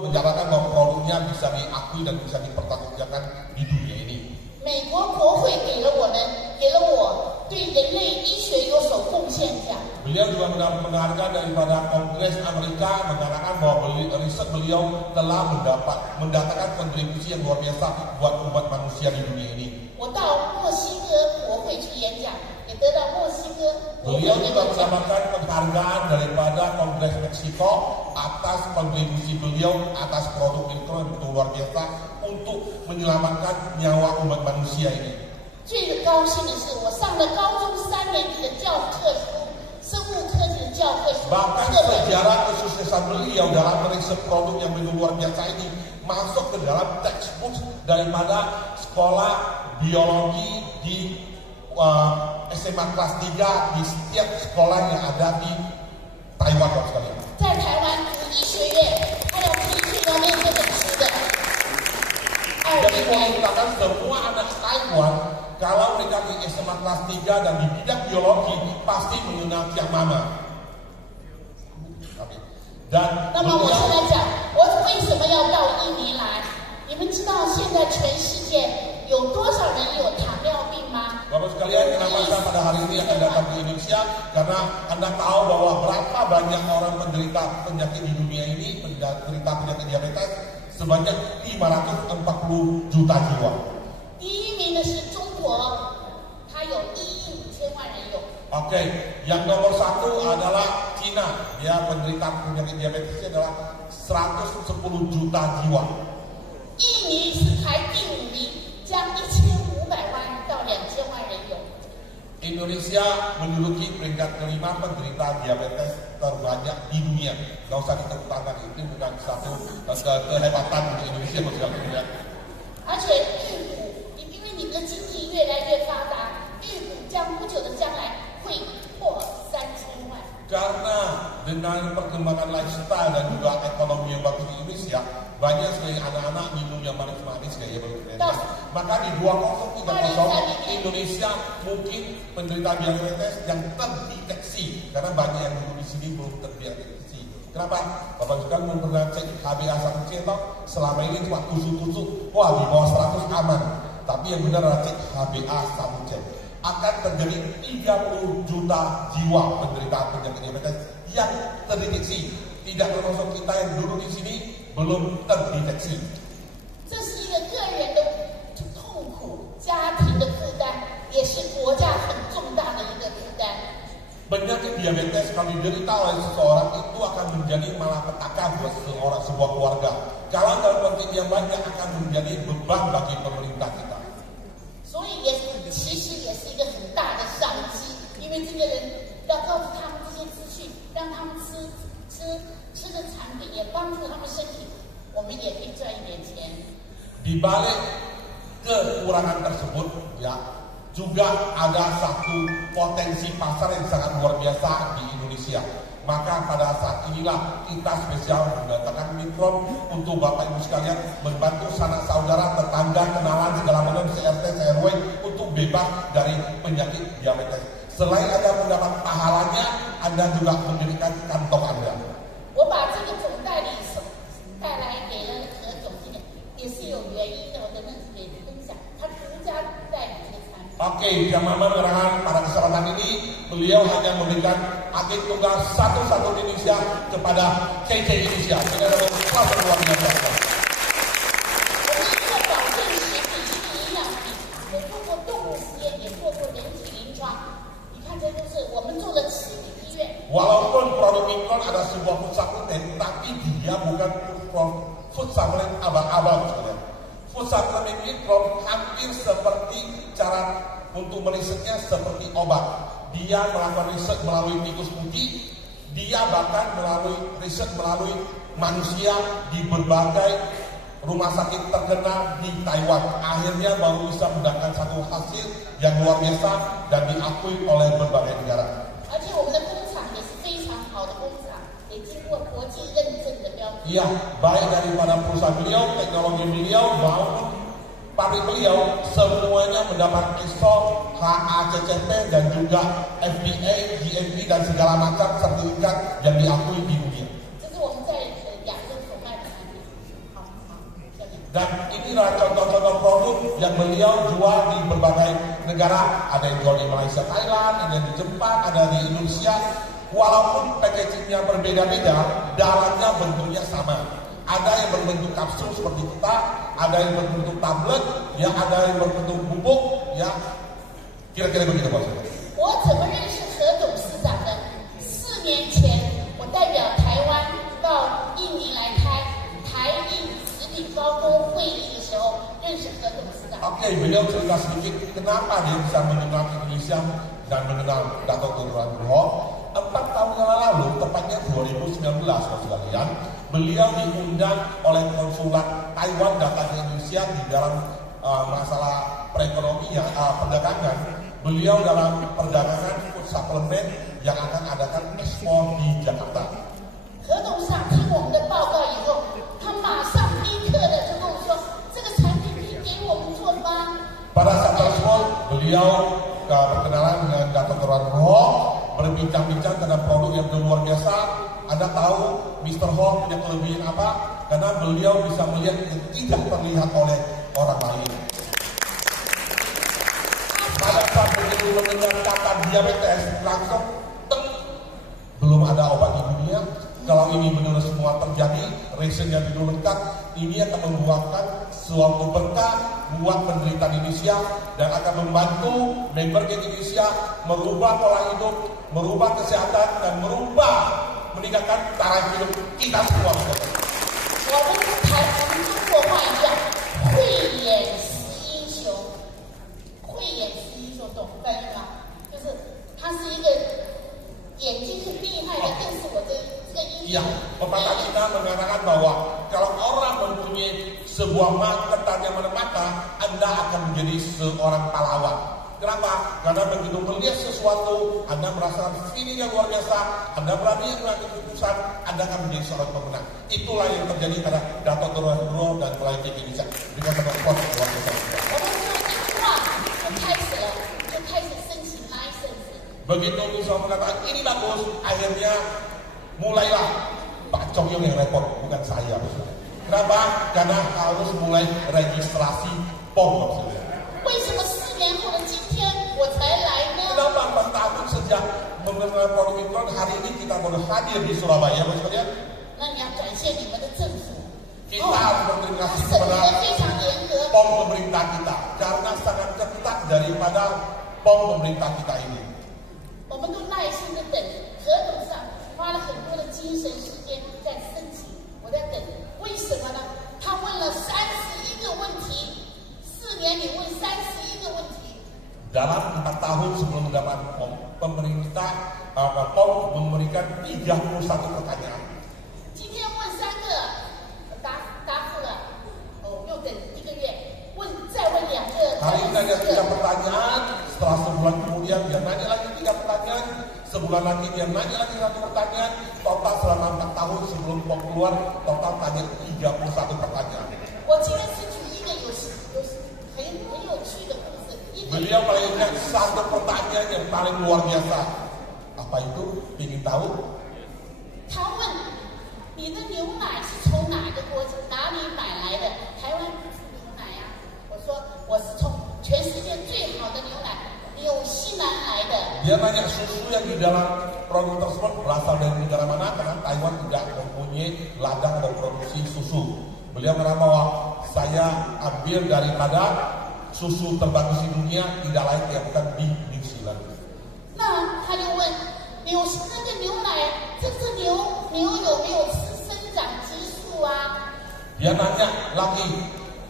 menyatakan bahwa produknya bisa diakui dan bisa dipertanggungjawabkan di dunia ini. 美国国会给了我对人类医学有所贡献奖。 Beliau juga menghargai daripada Kongres Amerika mengatakan bahwa riset beliau telah mendatangkan kontribusi yang luar biasa buat umat manusia di dunia ini. 我到墨西哥国会去演讲，也得到墨西哥国会 Beliau 的 juga 奖。 mendapatkan penghargaan daripada Kongres Meksiko atas kontribusi beliau atas produk mikro yang begitu luar biasa untuk menyelamatkan nyawa umat manusia ini. 最高兴的是，我上了高中3年级的教科书，生物科学的教科书。 Bahkan sejarah kesuksesan beliau dalam meriset produk yang begitu luar biasa ini masuk ke dalam textbook daripada sekolah biologi di SMA kelas 3 di setiap sekolah yang ada di Taiwan, Bapak sekalian. 在台湾读医学院，还有可以去到那这本书的。 Jadi boleh dikatakan semua anak Taiwan kalau mereka di SMA kelas 3 dan di bidang biologi pasti mengenal Tiang Mama. Dan 那么我现在讲，我为什么要到印尼来？你们知道现在全世界有多少人有糖尿病吗？ Bapak sekalian, kenapa saya pada hari ini akan datang ke Indonesia? Karena Anda tahu bahwa berapa banyak orang menderita penyakit di dunia ini, menderita penyakit diabetes sebanyak 540 juta jiwa. 第一名的是中国，它有1亿5千万人有。 Oke, yang nomor 1 adalah Cina. Dia penderita penyakit diabetesnya adalah 110 juta jiwa. 印尼是排第5名，将1500万到2000万人有。 Indonesia menduduki peringkat kelima penderita diabetes terbanyak di dunia. Gak usah ditepuk tangan, itu bukan satu kehebatan untuk Indonesia, Bapak sekalian. 而且预估，因为你们的经济越来越发达，预估将不久的将来会破3000万。 Karena dengan perkembangan lifestyle dan juga ekonomi yang bagus di Indonesia, banyak sekali anak-anak minum yang manis-manis kayak begini. Maka di 2030 Indonesia mungkin penderita diabetes yang terdeteksi, karena banyak yang dulu di sini belum terdeteksi. Kenapa? Bapak juga belum pernah cek HbA1c atau selama ini cuma tusuk-tusuk, wah di bawah 100 aman. Tapi yang benar adalah cek HbA1c. Akan terjadi 30 juta jiwa penderita penyakit diabetes yang terdeteksi. Tidak termasuk kita yang duduk di sini belum terdeteksi. 这是一个个人的痛苦，家庭的负担，也是国家很重大的一个负担。 Penyakit diabetes kalau diderita oleh seseorang itu akan menjadi malapetaka buat sebuah keluarga. Kalau dalam konteks yang banyak akan menjadi beban bagi pemerintah kita. 所以其实也是一个很大的商机，因为这个人要告诉他们这些资讯，让他们吃的产品也帮助他们身体，我们也可以赚一点钱。 Di balik kekurangan tersebut, ya, juga ada satu potensi pasar yang sangat luar biasa di Indonesia. Maka pada saat inilah kita spesial mendatangkan mikron untuk Bapak Ibu sekalian membantu sanak saudara, tetangga, kenalan segala macam CRT, CRW untuk bebas dari penyakit diabetes. Selain Anda mendapat pahalanya, Anda juga mendirikan kantong Anda. 我把这个总代理带来给了何总经理，也是有原因的。我等等给分享，他独家代理这个产品。 Oke, Tiang Mama menerangkan pada kesempatan ini beliau hanya memberikan agen tunggal satu-satu di Indonesia kepada KK Indonesia. Ini adalah kelas yang luar biasa. 我们做保健食品、营养品，也做过动物实验，也做过人体临床。你看，这都是我们做的食品医院。 Walaupun produk Mikron ada sebuah food supplement, tapi dia bukan food supplement abal-abal. Food supplement Mikron hampir seperti cara untuk merisetnya seperti obat. Dia melakukan riset melalui tikus putih, dia bahkan riset melalui manusia di berbagai rumah sakit terkenal di Taiwan. Akhirnya baru bisa mendapatkan satu hasil yang luar biasa dan diakui oleh berbagai negara. 而且我们的工厂也是非常好的工厂，也经过国际认证的标准。 Iya, baik daripada perusahaan beliau, teknologi beliau maupun pabrik beliau semuanya mendapat ISO, HACCP dan juga FDA, GMP dan segala macam sertifikat yang diakui di dunia. 这是我们在亚洲所卖的产品。Dan inilah contoh-contoh produk yang beliau jual di berbagai negara. Ada yang jual di Malaysia, Thailand, ada di Jepang, ada di Indonesia. Walaupun packagingnya berbeda-beda, dalamnya bentuknya sama. Ada yang berbentuk kapsul seperti kita, ada yang berbentuk tablet, ya ada yang berbentuk bubuk, ya kira-kira begitu Bos. 我怎么认识何董事长的？4年前，我代表台湾到印尼来开台印食品高峰会议的时候，认识何董事长。Oke, beliau cerita sedikit kenapa dia bisa mengenal Indonesia dan mengenal Dato' Dr. Nugroho. 4 tahun yang lalu, tepatnya 2019, sekalian, beliau diundang oleh konsulat Taiwan datang ke Indonesia di dalam masalah perekonomian, perdagangan. Beliau dalam perdagangan food supplement yang akan adakan ekspor di Jakarta. 何董事长听我们的报告以后，他马上立刻的就跟我说：“这个产品可以给我们做吗？” Pada saat tersebut, beliau berkenalan dengan Dato' Dr. Nugroho, berbincang-bincang tentang produk yang luar biasa. Anda tahu Mr. Ho punya kelebihan apa? Karena beliau bisa melihat yang tidak terlihat oleh orang lain. Pada saat begitu mendengar kata diabetes, langsung belum ada obat di dunia. Kalau ini benar semua terjadi, reasonnya dulu lengkap, ini akan membuatkan suatu berkah buat penderita Indonesia dan akan membantu member Indonesia merubah pola hidup, merubah kesehatan dan merubah meningkatkan taraf hidup kita semua. 我们中国话一样，慧眼识英雄，慧眼识英雄，懂翻译吗？就是他是一个眼睛很厉害的，更是我的这个英雄。 Iya, pepatah kita mengatakan bahwa kalau orang mempunyai sebuah ketajaman mata, Anda akan menjadi seorang pahlawan. Kenapa? Karena begitu melihat sesuatu, Anda merasakan feeling yang luar biasa, Anda berani mengambil keputusan, Anda akan menjadi seorang pemenang. Itulah yang terjadi pada Dato' Dr. Nugroho dan Melayu Indonesia. Dengan teman-teman luar biasa. 我们说一句话就开始申请 license。 Begitu bisa mengatakan ini bagus, akhirnya mulailah Pak Chong Yung yang repot, bukan saya. Kenapa? Karena harus mulai registrasi POM maksudnya. 为什么4年后的今天我才来呢？ Kenapa 4 tahun sejak mengenal produk itu hari ini kita baru hadir di Surabaya maksudnya? 那你要感谢你们的政府。 Kita harus berterima kasih 审 kepada 核非常严格。 POM pemerintah kita karena sangat ketat daripada POM pemerintah kita ini. 我们都耐心的等，何董事长花了很多的精神时间在申请，我在等，为什么呢？他问了31个问题，4年里问31个问题。 Dalam 4 tahun sebelum mendapat POM, pemerintah POM memberikan 31 pertanyaan. 今天问3个，答复了，又等1个月，再问2个， Hari ini ada 3 pertanyaan, setelah sebulan kemudian dia nanya lagi 3 pertanyaan, sebulan lagi dia nanya lagi 1 pertanyaan, total selama 4 tahun sebelum POM keluar, total tanya 31 pertanyaan. 我今天是举一个很有趣的故事。 Beliau mengingat 1 pertanyaan yang paling luar biasa. Apa itu? Ingin tahu? 他问你的牛奶是从哪里买来的？台湾不出牛奶呀、我说我是从全世界最好的牛奶纽西兰来的。 Dia nanya susu yang di dalam produk tersebut berasal dari negara mana? Karena Taiwan tidak mempunyai ladang atau produksi susu. Beliau mengatakan bahwa saya ambil daripada susu terbagus di dunia tidak lain yang bukan di New Zealand. 那他就问那个牛奶，这只牛有没有吃生长激素啊？ Dia nanya lagi,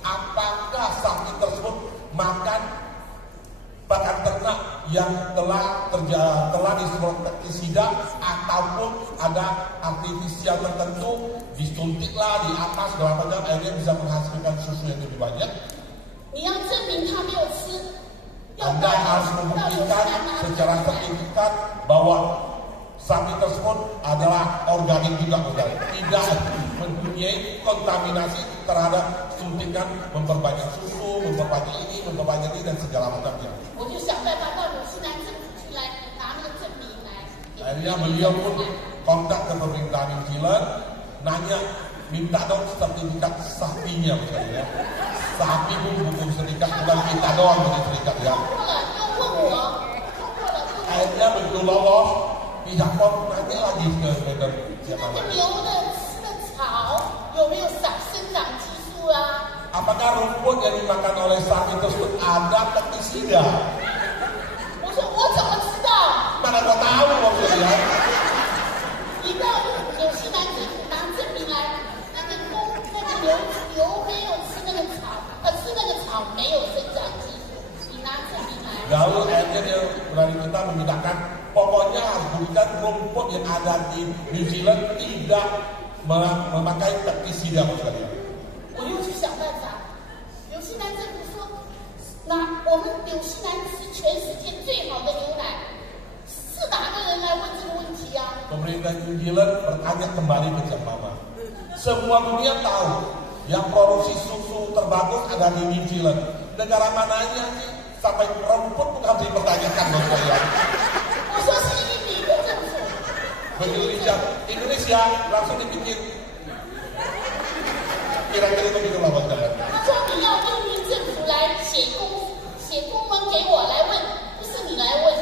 apakah sapi tersebut makan pakan ternak yang telah disebut pestisida ataupun ada artifisial tertentu disuntiklah di atas segala macam akhirnya bisa menghasilkan susu yang lebih banyak. 你要证明他没有吃，要 Anda harus membuktikan secara sertifikat bahwa sapi tersebut adalah organik juga, tidak mempunyai kontaminasi terhadap suntikan memperbanyak susu, memperbanyak ini, dan segala macamnya. 我就想办法到纽西兰政府去来拿那个证明来。 Akhirnya beliau pun kontak ke pemerintah New Zealand, nanya minta dong sertifikat sapinya misalnya. Sapi pun butuh sertifikat, bukan kita doang butuh sertifikat ya. Akhirnya begitu lolos, pihak POM nanya lagi ke vendor siapa namanya. Apakah rumput yang dimakan oleh sapi tersebut ada pestisida? Mana gua tahu maksudnya? Lalu akhirnya dia berani kita menggunakan pokoknya harus buktikan rumput yang ada di New Zealand tidak memakai pestisida misalnya. 我又去想办法。纽西兰政府说，那我们纽西兰是全世界最好的牛奶，是哪个人来问这个问题啊？ Pemerintah New Zealand bertanya kembali ke Jam Mama. Semua dunia tahu yang produksi susu terbagus ada di New Zealand. Negara mananya sih sampai rumput pun harus dipertanyakan loh saya. 我说是因为美国政府。 Indonesia langsung dipikir. Kira-kira begitu lah buat kalian. 他说你要英明政府来写公文给我来问，不是你来问。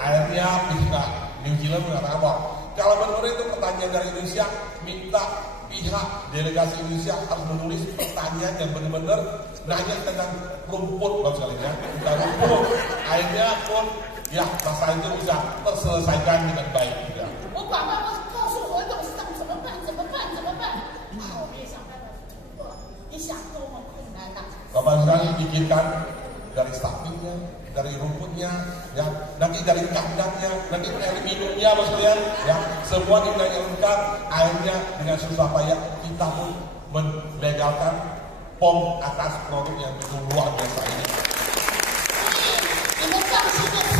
Akhirnya pihak New Zealand mengatakan bahwa kalau menurut itu pertanyaan dari Indonesia, minta pihak delegasi Indonesia harus menulis pertanyaan yang benar-benar nanya tentang rumput sekalian ya, tentang rumput. Akhirnya pun ya masalah itu bisa terselesaikan dengan baik juga. 我爸爸告诉我董事长怎么办？我们也想办法做，你想多么困难呐！ Bapak sekalian pikirkan dari sapinya, dari rumputnya, ya, nanti dari kandangnya, nanti dari minumnya, maksudnya, ya, semua dinilai lengkap. Akhirnya dengan susah payah kita pun melegalkan POM atas produk yang begitu luar biasa ini. 你们放心的吃，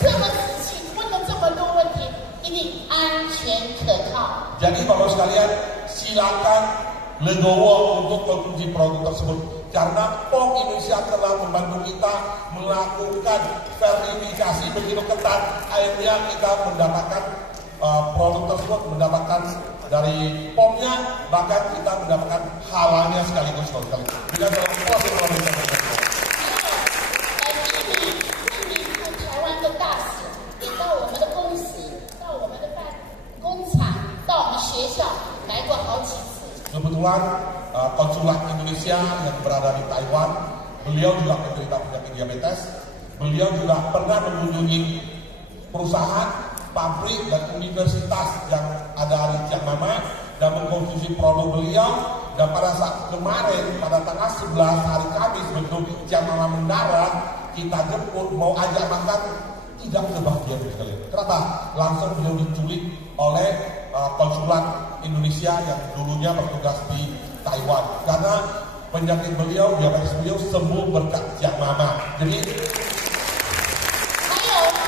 这么仔细，问了这么多问题，一定安全可靠。 Jadi Bapak sekalian, silakan legowo untuk konsumsi produk tersebut. Karena POM Indonesia telah membantu kita melakukan verifikasi begitu ketat. Akhirnya kita mendapatkan produk tersebut, mendapatkan dari POM-nya, bahkan kita mendapatkan halalnya sekaligus. Dengan dalam proses pemeriksaan tersebut. 台湾的大使也到我们的公司、到我们的工厂、到我们学校来过好几次。 Kebetulan konsulat Indonesia yang berada di Taiwan, beliau juga menderita penyakit diabetes. Beliau juga pernah mengunjungi perusahaan, pabrik dan universitas yang ada di Jam Mama dan mengkonsumsi produk beliau. Dan pada saat kemarin pada tanggal 11 hari Kamis begitu Jam Mama mendarat, kita jemput mau ajak makan, tidak kebahagiaan sekali. Kenapa? Langsung beliau diculik oleh konsulat Indonesia yang dulunya bertugas di Taiwan. Karena penyakit beliau, diabetes beliau sembuh berkat Jam Mama. Jadi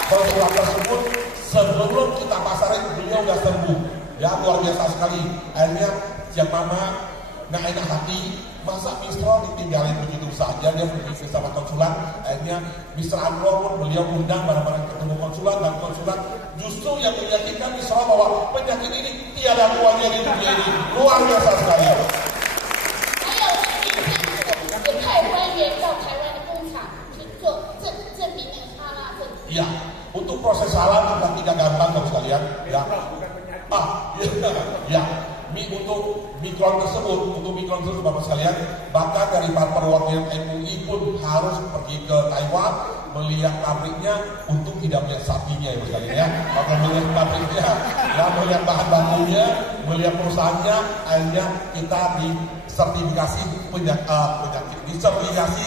konsulat tersebut sebelum kita pasarin beliau sudah sembuh. Ya luar biasa sekali. Akhirnya Jam Mama nggak enak hati, masa Mistro ditinggalin begitu saja, dia pergi sama konsulat. Akhirnya Mr. Anwar pun beliau undang bareng-bareng ketemu konsulat, dan konsulat justru yang meyakinkan Mistro bahwa penyakit ini tiada luarnya di dunia ini. Luar biasa sekali. Ya, untuk proses halal juga tidak gampang Bapak sekalian. Ya, ya. Untuk mikron tersebut Bapak sekalian, bahkan dari para perwakilan MUI pun harus pergi ke Taiwan melihat pabriknya untuk tidak melihat sapinya ya sekalian ya. Maka melihat pabriknya, ya, melihat bahan bakunya, melihat perusahaannya, akhirnya kita disertifikasi disertifikasi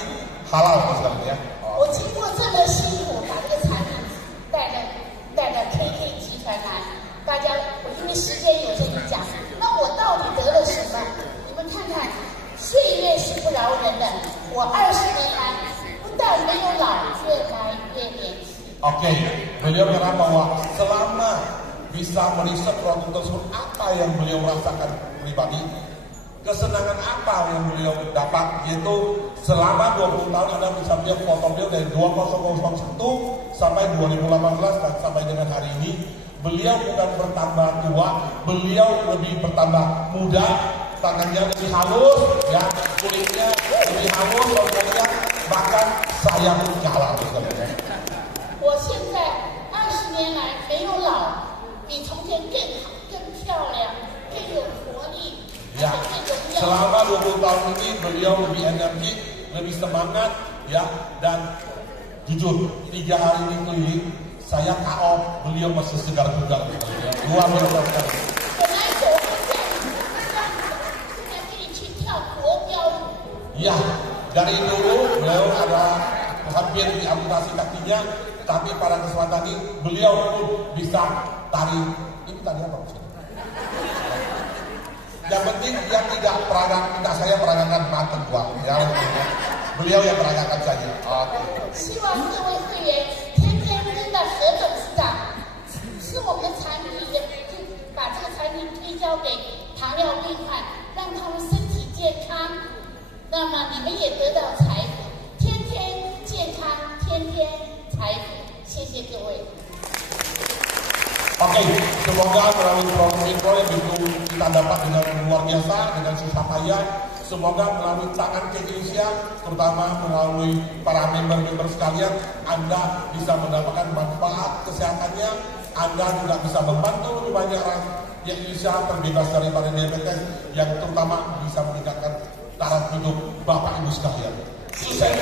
halal Bapak sekalian ya. 我经过这么辛苦把这个产品带着 KK 集团来，大家我因为时间有限就讲，那我到底得了什么？你们看看，岁月是不饶人的。我20年来不但没有老，越来越年轻。Oke, beliau bilang bahwa selama bisa meriset produk tersebut, apa yang beliau merasakan pribadi, kesenangan apa yang beliau dapat, yaitu selama 20 tahun Anda bisa lihat foto beliau dari 2001 sampai 2018 dan sampai dengan hari ini. Beliau bukan bertambah tua, beliau lebih bertambah muda, tangannya lebih halus, ya, kulitnya lebih halus, wajahnya, bahkan saya pun kalah sebenarnya. 我现在20年来没有老，比从前更好、更漂亮、更有活力，而 Ya, 且更荣耀。 selama 20 tahun ini beliau lebih energik, lebih semangat, ya, dan jujur 3 hari ini keliling, saya KO, beliau masih segar bugar, luar biasa sekali. 本来手还在，现在可以去跳国标舞。 Ya, dari dulu beliau ada hampir diamputasi kakinya, tapi pada kesempatan ini beliau pun bisa tari. Ini tadi apa maksudnya? Yang penting dia tidak saya peragakan mateng kuat. Ya, beliau yang peragakan saja. Oke. 希望各位会员天天跟到何董事长，是我们的产品，也把这个产品推销给糖尿病患，让他们身体健康。那么你们也得到财富，天天健康，天天财富。谢谢各位。 Oke, semoga melalui program info yang begitu kita dapat dengan luar biasa, dengan susah payah. Semoga melalui tangan Indonesia, terutama melalui para member-member sekalian, Anda bisa mendapatkan manfaat kesehatannya. Anda juga bisa membantu lebih banyak orang di Indonesia terbebas daripada diabetes, yang terutama bisa meningkatkan taraf hidup Bapak Ibu sekalian. Sukses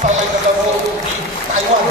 saya ketemu di Taiwan.